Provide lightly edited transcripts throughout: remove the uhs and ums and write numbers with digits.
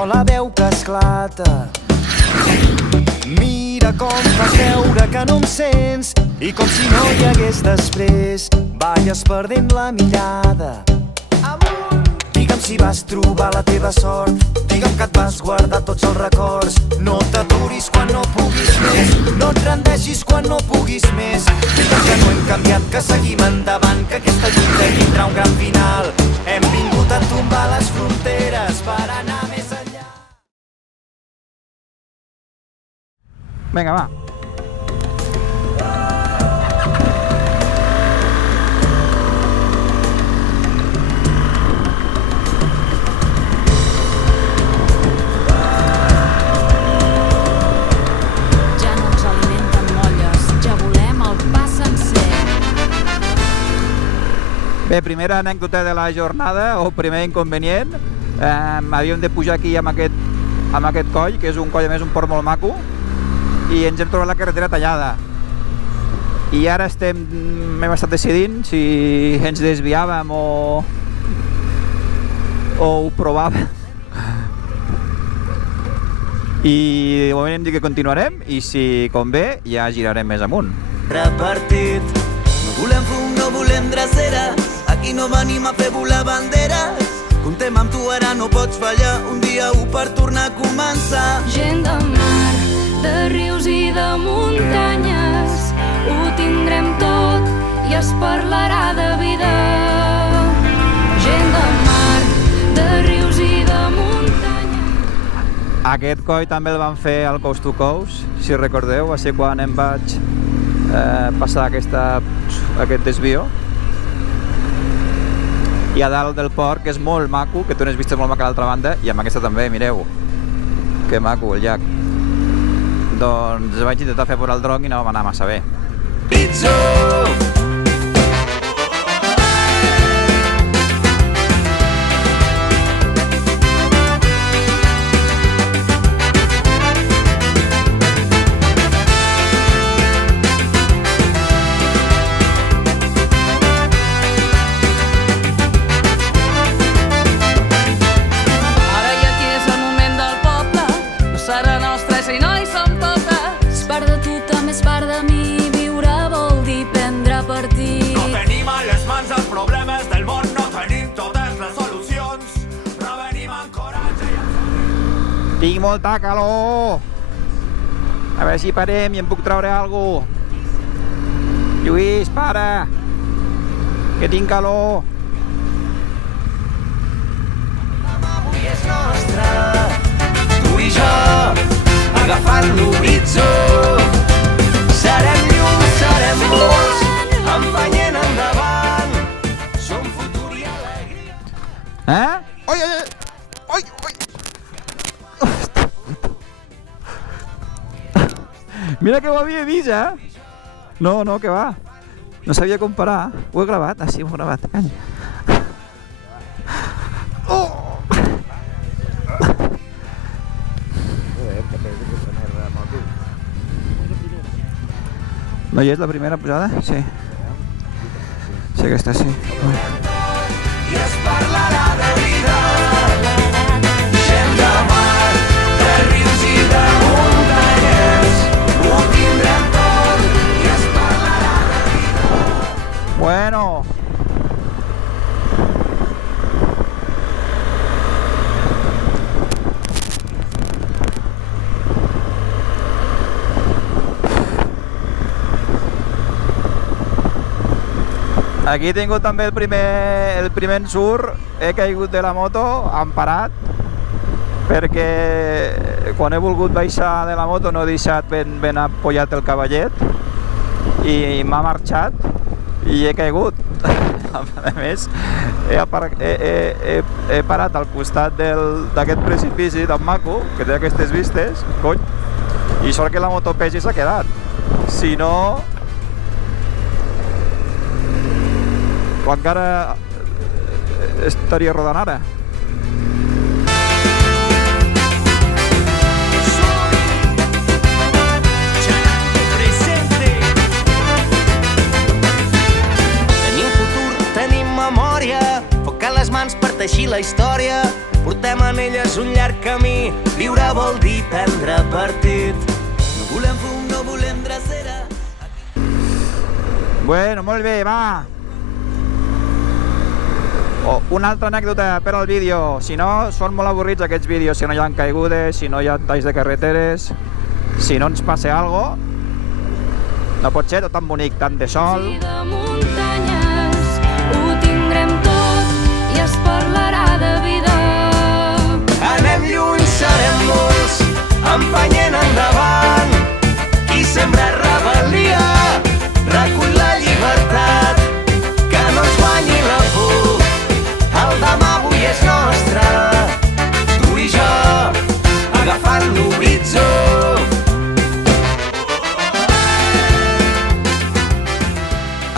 però la veu que esclata. Mira com fas veure que no em sents i com si no hi hagués després balles perdent la mirada. Digue'm si vas trobar la teva sort, digue'm que et vas guardar tots els records. No t'aturis quan no puguis més, no et rendeixis quan no puguis més. Digue'm que no hem canviat, que seguim endavant, que aquesta lluita tindrà un gran final. Hem vingut a tombar les fronteres per anar més enllà. Vinga, va. Ja no ens alimenten molles, ja volem el pa sencer. Bé, primera anècdota de la jornada, o primer inconvenient. Havíem de pujar aquí amb aquest coll, que és un coll, a més, un port molt maco, i ens hem trobat la carretera tallada. I ara hem estat decidint si ens desviàvem o ho provàvem. I de moment hem dit que continuarem, i si convé ja girarem més amunt. Repartit, no volem fum, no volem dreceres, aquí no venim a fer volar banderes. Contem amb tu, ara no pots fallar, un dia u per tornar a començar. Gent de mar, de rius i de muntanyes, ho tindrem tot i es parlarà de vida. Gent de mar, de rius i de muntanyes. Aquest coll també el van fer al Coast to Coast, si recordeu, va ser quan em vaig passar aquest desvio. I a dalt del port, que és molt maco, que té unes vistes molt maco a l'altra banda, i amb aquesta també, mireu, que maco el llac. Doncs vaig intentar fer fora el dron i no va anar massa bé. Pizzo! Tinc molta calor! A veure si parem i em puc treure alguna cosa. Lluís, para! Que tinc calor! Avui és nostre, tu i jo, agafant l'horitzó. Serem llums, serem molts, empenyent endavant. Som futur i alegria. Oi, oi, oi! Oi, oi! Mira que ho havia vist, No, que va. No sabia com parar. Ho he gravat? Ah, sí, ho he gravat. Canya. Oh! No hi és la primera posada? Sí. Sí, aquesta sí. I es parlarà de vida. Gent de mar, de rius i de muntanyes, ho tindrem tot i es parlarà de vida. Bueno. Aquí he tingut també el primer ensurt, he caigut de la moto, hem parat, perquè quan he volgut baixar de la moto no he deixat ben apoyat el cavallet i m'ha marxat i he caigut. A més, he parat al costat d'aquest precipici tan maco, que té aquestes vistes, cony, i sort que la moto pesa i s'ha quedat. Si no, encara estaria rodant ara. Tenim futur, tenim memòria, foc a les mans per teixir la història, portem en elles un llarg camí. Viure vol dir prendre partit. No volem fum, no volem drecera. Bueno, molt bé, va. Una altra anècdota per al vídeo. Si no, són molt avorrits aquests vídeos. Si no hi ha caigudes, si no hi ha talls de carreteres, si no ens passa alguna cosa. No pot ser tot tan bonic, tant de sol. I de muntanyes ho tindrem tot i es parlarà de vida. Anem lluny, serem molts, empenyent endavant. Qui sembra rebel·lia, recull la llibertat. Que no ens guanyi la por, el demà avui és nostre. Tu i jo, agafant l'horitzó.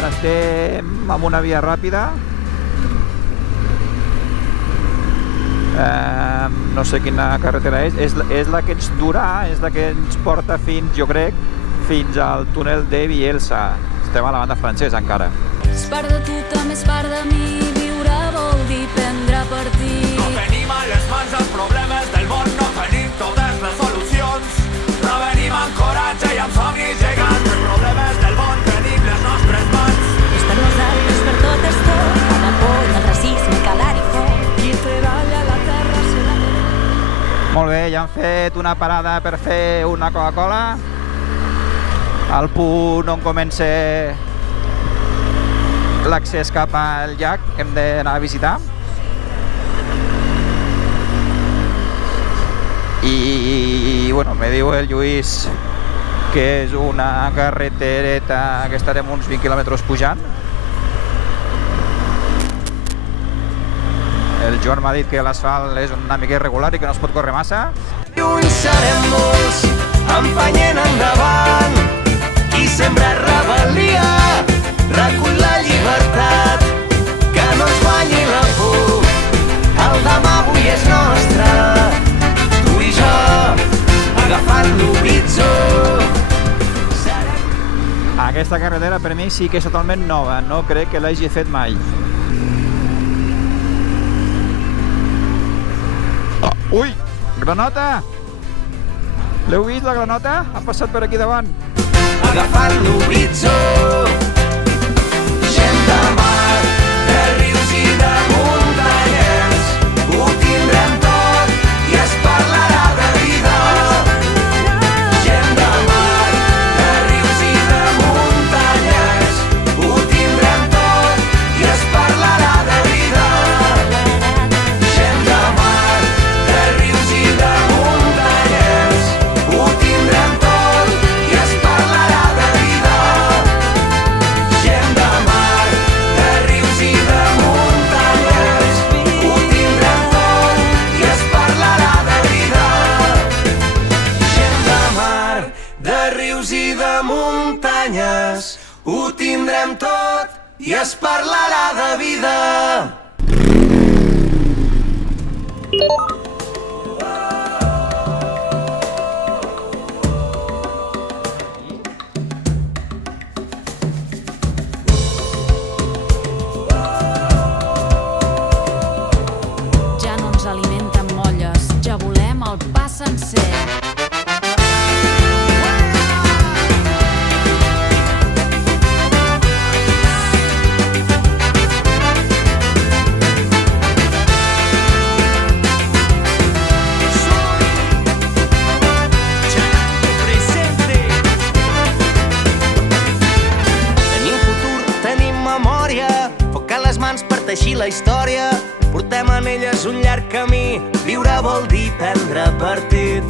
Ara estem amb una via ràpida. No sé quina carretera és. És la que ens durà, és la que ens porta fins, jo crec, fins al túnel de Bielsa. Estem a la banda francesa encara. És part de tu, també és part de mi. Viure vol dir prendre partit. No tenim a les mans els problemes del món, no tenim totes les solucions, però venim amb coratge i amb somnis gegants. Els problemes del món tenim les nostres mans. És per nosaltres, per tot és tot. A la por, el racisme, calar i foc. Qui treballa la terra serà. Molt bé, ja han fet una parada per fer una Coca-Cola. Al punt on comença l'accés cap al llac que hem d'anar a visitar. I bueno, me diu el Lluís que és una carretereta que estarem uns 20 quilòmetres pujant. El Joan m'ha dit que l'asfalt és una mica irregular i que no es pot córrer massa. Lluny serem molts, empenyent endavant. Qui sembra rebel·lia, recull la llibertat. Que no ens guanyi la por, el demà avui és nostre. Tu i jo, agafant l'horitzó. Aquesta carretera per mi sí que és totalment nova, no crec que l'hagi fet mai. Ui, granota! L'heu vist, la granota? Ha passat per aquí davant. Agafant l'horitzó. Gent de mar, de rius i de muntanyes. Ho tindrem tot i es parlarà de vida. Gent de mar, de rius i de muntanyes. Ho tindrem tot i es parlarà de vida. Gent de mar, de rius i de muntanyes. Ho tindrem tot i es parlarà de vida. Gent de mar, de rius i de muntanyes. Ho tindrem tot i es parlarà de vida. Gent de mar, de rius i de muntanyes. Ho tindrem tot i es parlarà de vida. Ja no ens alimenten molles, ja volem el pa sencer. Tenim futur, tenim memòria, foc a les mans per teixir la història. Portem en elles un llarg camí, viure vol dir prendre partit.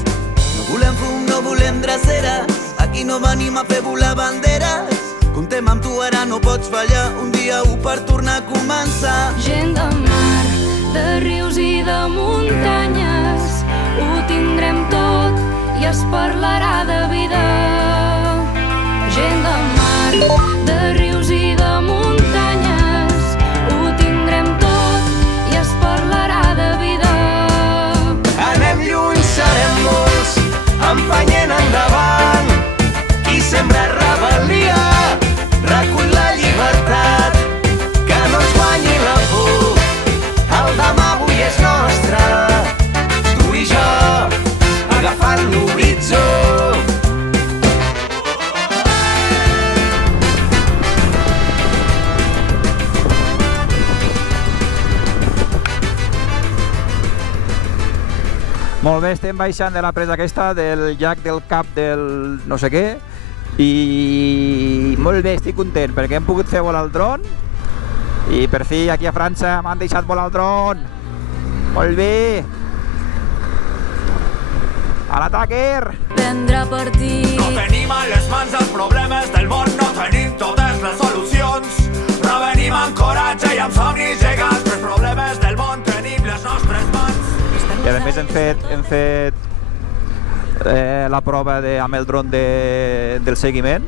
No volem fum, no volem dreceres, aquí no venim a fer volar banderes. Comptem amb tu, ara no pots fallar, un dia u per tornar a començar. Gent de mar, de rius i de muntanyes, ho tindrem tot i es parlarà de vida. Gent de mar, de rius i de muntanyes, ho tindrem tot i es parlarà de vida. Anem lluny, serem molts, empenyent endavant. Qui sembra rebel·lia, recull la llibertat. Que no ens guanyi la por, el demà avui és nostre. Molt bé, estem baixant de la presa aquesta, del llac del cap del no sé què, i molt bé, estic content, perquè hem pogut fer volar el dron, i per fi aquí a França m'han deixat volar el dron. Molt bé. A l'ataquer! Prendre partit. No tenim a les mans els problemes del món, no tenim totes les solucions, però venim amb coratge i amb somnis gegants, però els problemes del món tenim les nostres mans. I a més hem fet la prova amb el dron del seguiment.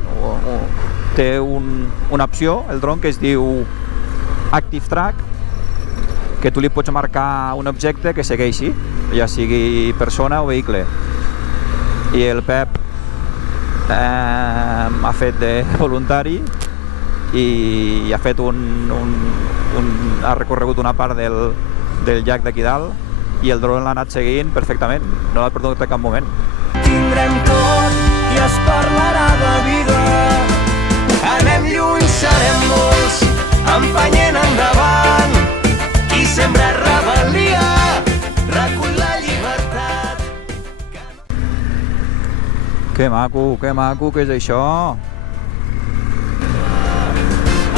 Té una opció, el dron, que es diu Active Track, que tu li pots marcar un objecte que segueixi, ja sigui persona o vehicle. I el Pep ha fet de voluntari i ha fet ha recorregut una part del llac d'aquí dalt, i el dron l'ha anat seguint perfectament, no l'ha perdut en cap moment. Tindrem tot i es parlarà de vida. Anem lluny, serem molts, empenyent endavant. Qui sembra rebel·lia, recull la llibertat. Que maco, que és això?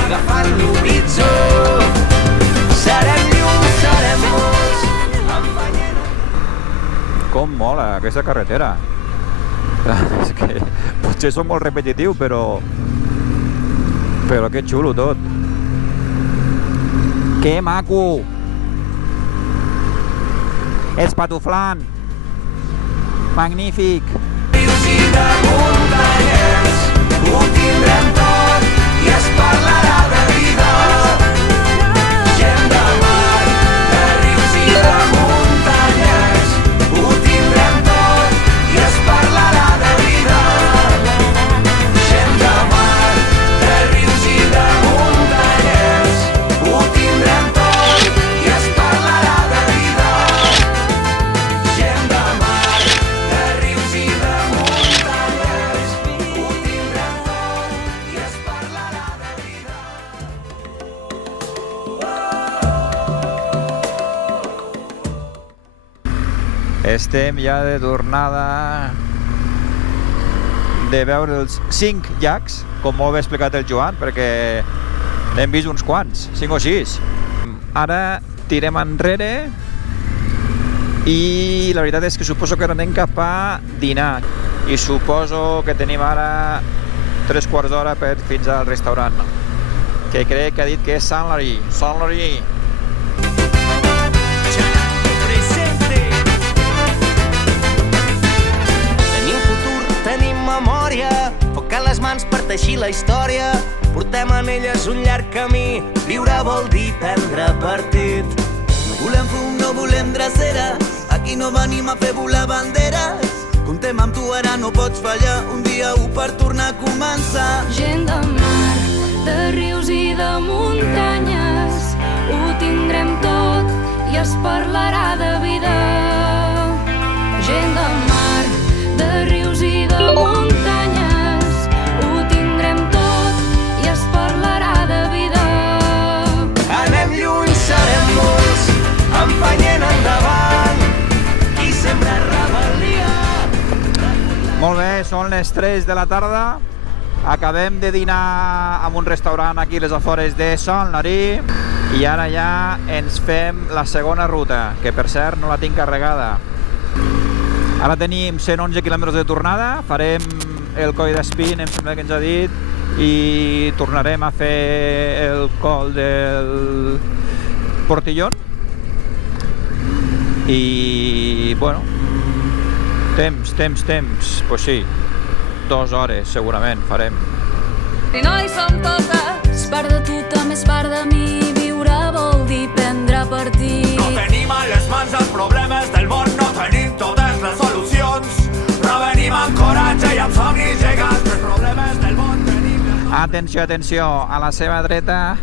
Agafant l'horitzó, serem llum, serem molts, empenyent. Com mola aquesta carretera. És que potser soc molt repetitiu, però que xulo tot. Que maco! Espatuflant! Magnífic! Rius i de muntanyes, ho tindrem tot i es parlarà de vida. Gent de mar, de rius i de muntanyes, ho tindrem tot i es parlarà de vida. Gent de mar, de rius i de muntanyes, ho tindrem tot i es parlarà de vida. Gent de mar, de rius i de muntanyes, ho tindrem tot i es parlarà de vida. Estem ja de tornada de veure els 5 llacs, com molt bé ha explicat el Joan, perquè n'hem vist uns quants, 5 o 6. Ara tirem enrere i la veritat és que suposo que anem cap a dinar, i suposo que tenim ara 3/4 d'hora fins al restaurant, que crec que ha dit que és Saint-Lary. Saint-Lary. Tenim futur, tenim memòria, foc a les mans per teixir la història. Portem en elles un llarg camí, viure vol dir prendre partit. No volem fum, no volem dreceres, aquí no venim a fer volar banderes. Comptem amb tu, ara no pots fallar, un dia per tornar a començar. Gent de mar, de rius i de muntanyes, ho tindrem tot i es parlarà de vida. Gent de mar, de rius i de muntanyes, ho tindrem tot i es parlarà de vida. Anem lluny, serem molts, empenyent endavant. Qui sembra rebel·lia. Molt bé, són les 3 de la tarda. Acabem de dinar en un restaurant aquí a les afores de Saint-Lary i ara ja ens fem la segona ruta, que per cert no la tinc carregada. Ara tenim 111 quilòmetres de tornada, farem el coll d'Espín, em sembla que ens ha dit, i tornarem a fer el coll del Portillon. I, bueno, temps, pues sí, 2 hores segurament farem. I no hi som totes, part de tu també és part de mi, viure vol dir prendre partit. No tenim a les mans els problemes del món, no tenim totes les solucions, però venim amb coratge i amb somnis gegants, però els problemes del món tenim les... Atenció, atenció, a la seva dreta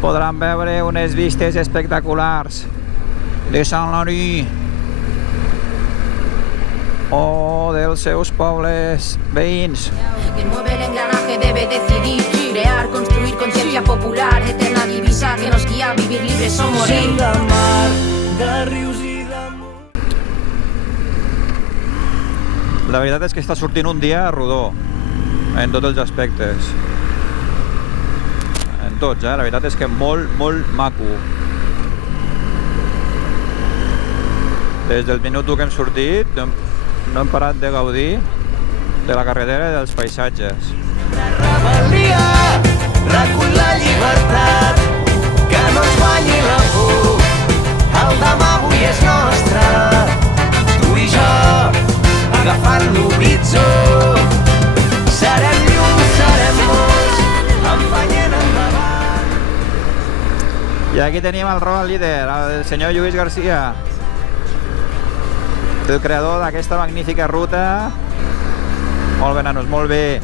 podran veure unes vistes espectaculars de Saint-Lary o dels seus pobles veïns. Quien mueve el engranaje debe decidir, crear, construir conciencia popular, eterna divisa que nos guía a vivir libres o morir. Gent de mar, de rius i de La veritat és que està sortint un dia rodó, en tots els aspectes. En tots, la veritat és que molt, molt maco. Des del minut que hem sortit no hem parat de gaudir de la carretera i dels paisatges. Rebel·lia, recull la llibertat, que no ens guanyi la por. El demà avui és nostre, tu i jo, agafant l'horitzó. Serem llums, serem molts, empenyent endavant. I aquí tenim el Road Líder, el senyor Lluís Garcia, el creador d'aquesta magnífica ruta. Molt bé, nanos, molt bé.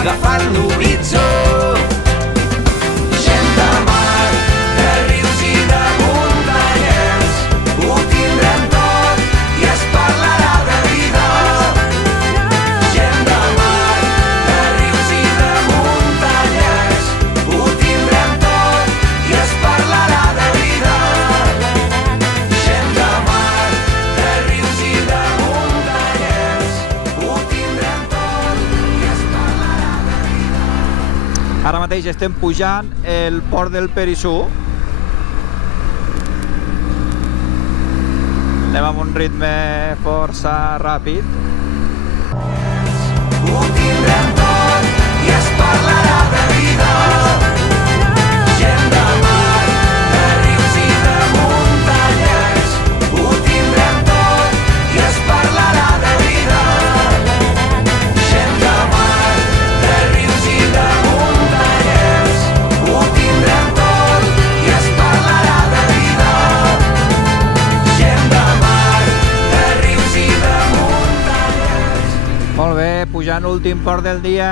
Agafant l'horitzó, gent de mar, de rius i de muntanyes, ho tindrem tot i es parlarà de vida. Gent de mar, de rius i de muntanyes, ho tindrem tot i es parlarà de vida. Gent de mar, de rius i de muntanyes, ho tindrem tot i es parlarà de vida. Ara mateix estem pujant el port del Perissú. Anem amb un ritme força ràpid. Ho tindrem tot i es parlarà de vida. Gent de mar, de rius i de muntanyes, ho tindrem tot i es parlarà de vida. Gent de mar, de rius i de muntanyes, ho tindrem tot i es parlarà de vida. Gent de mar, de rius i de muntanyes. Molt bé, pujant l'últim port del dia.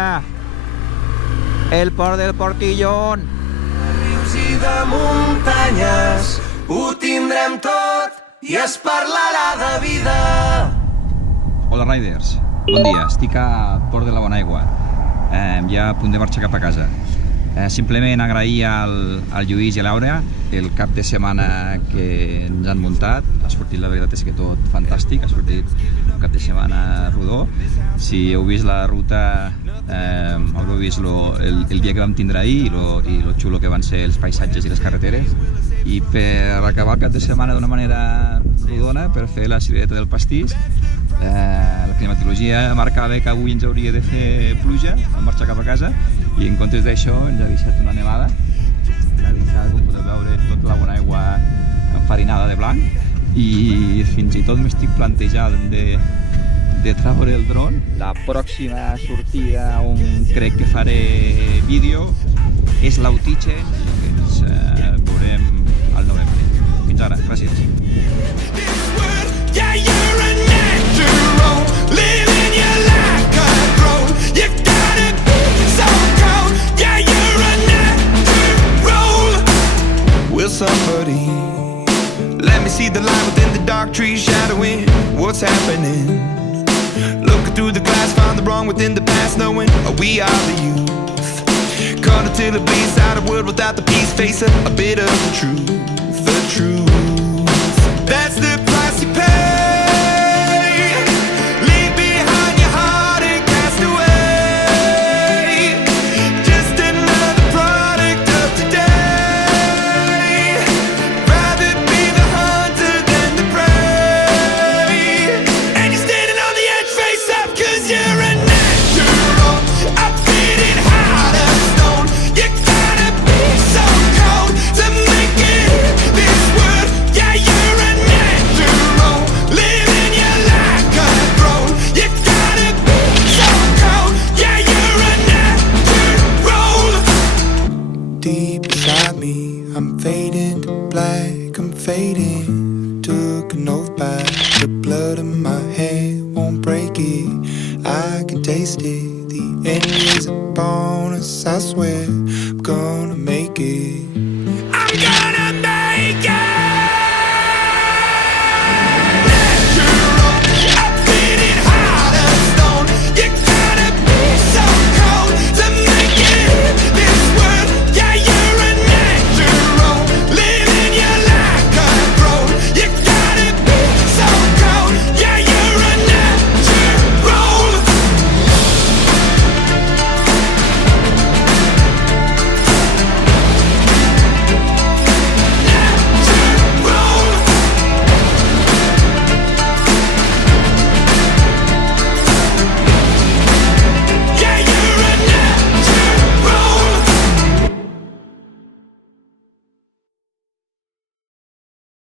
El port del Portillón. Rius i de muntanyes, ho tindrem tot i es parlarà de vida. Hola Riders, bon dia, estic a Port de la Bonaigua, ja a punt de marxar cap a casa. Simplement agrair al Lluís i a l'Àurea el cap de setmana que ens han muntat. Ha sortit, la veritat és que tot fantàstic, ha sortit un cap de setmana rodó. Si heu vist la ruta, haureu vist el dia que vam tindre ahir i lo xulo que van ser els paisatges i les carreteres. I per acabar el cap de setmana d'una manera rodona, per fer la cirereta del pastís, la climatologia marcava que avui ens hauria de fer pluja al marxar cap a casa i en comptes d'això ens ha deixat una nevada, ha deixat, com podeu veure, tota la Bonaigua enfarinada de blanc i fins i tot m'estic plantejant de treure el dron. La pròxima sortida on crec que faré vídeo és l'Autiche, que ens veurem al novembre. Fins ara, gràcies. Yeah, you're a natural, living your life control. You gotta be so cold. Yeah, you're a natural. Will somebody let me see the light within the dark trees shadowing what's happening? Looking through the glass, find the wrong within the past, knowing we are the youth. Caught until it bleeds out a world without the peace, face a bit of the truth, the truth. That's the price you pay. Leave behind your heart and cast away. Just another product of today. Rather be the hunter than the prey. And you're standing on the edge, face up, 'cause you're a natural. I'm feeling hot as stone. You gotta be so cold to make it in this world. Yeah, you're a natural, living your life control. You gotta be so cold. Yeah, you're a natural. Deep inside me, I'm fading to black, I'm fading. Took an oath back, the blood in my head won't break it. I can taste it, the end is upon us, I swear.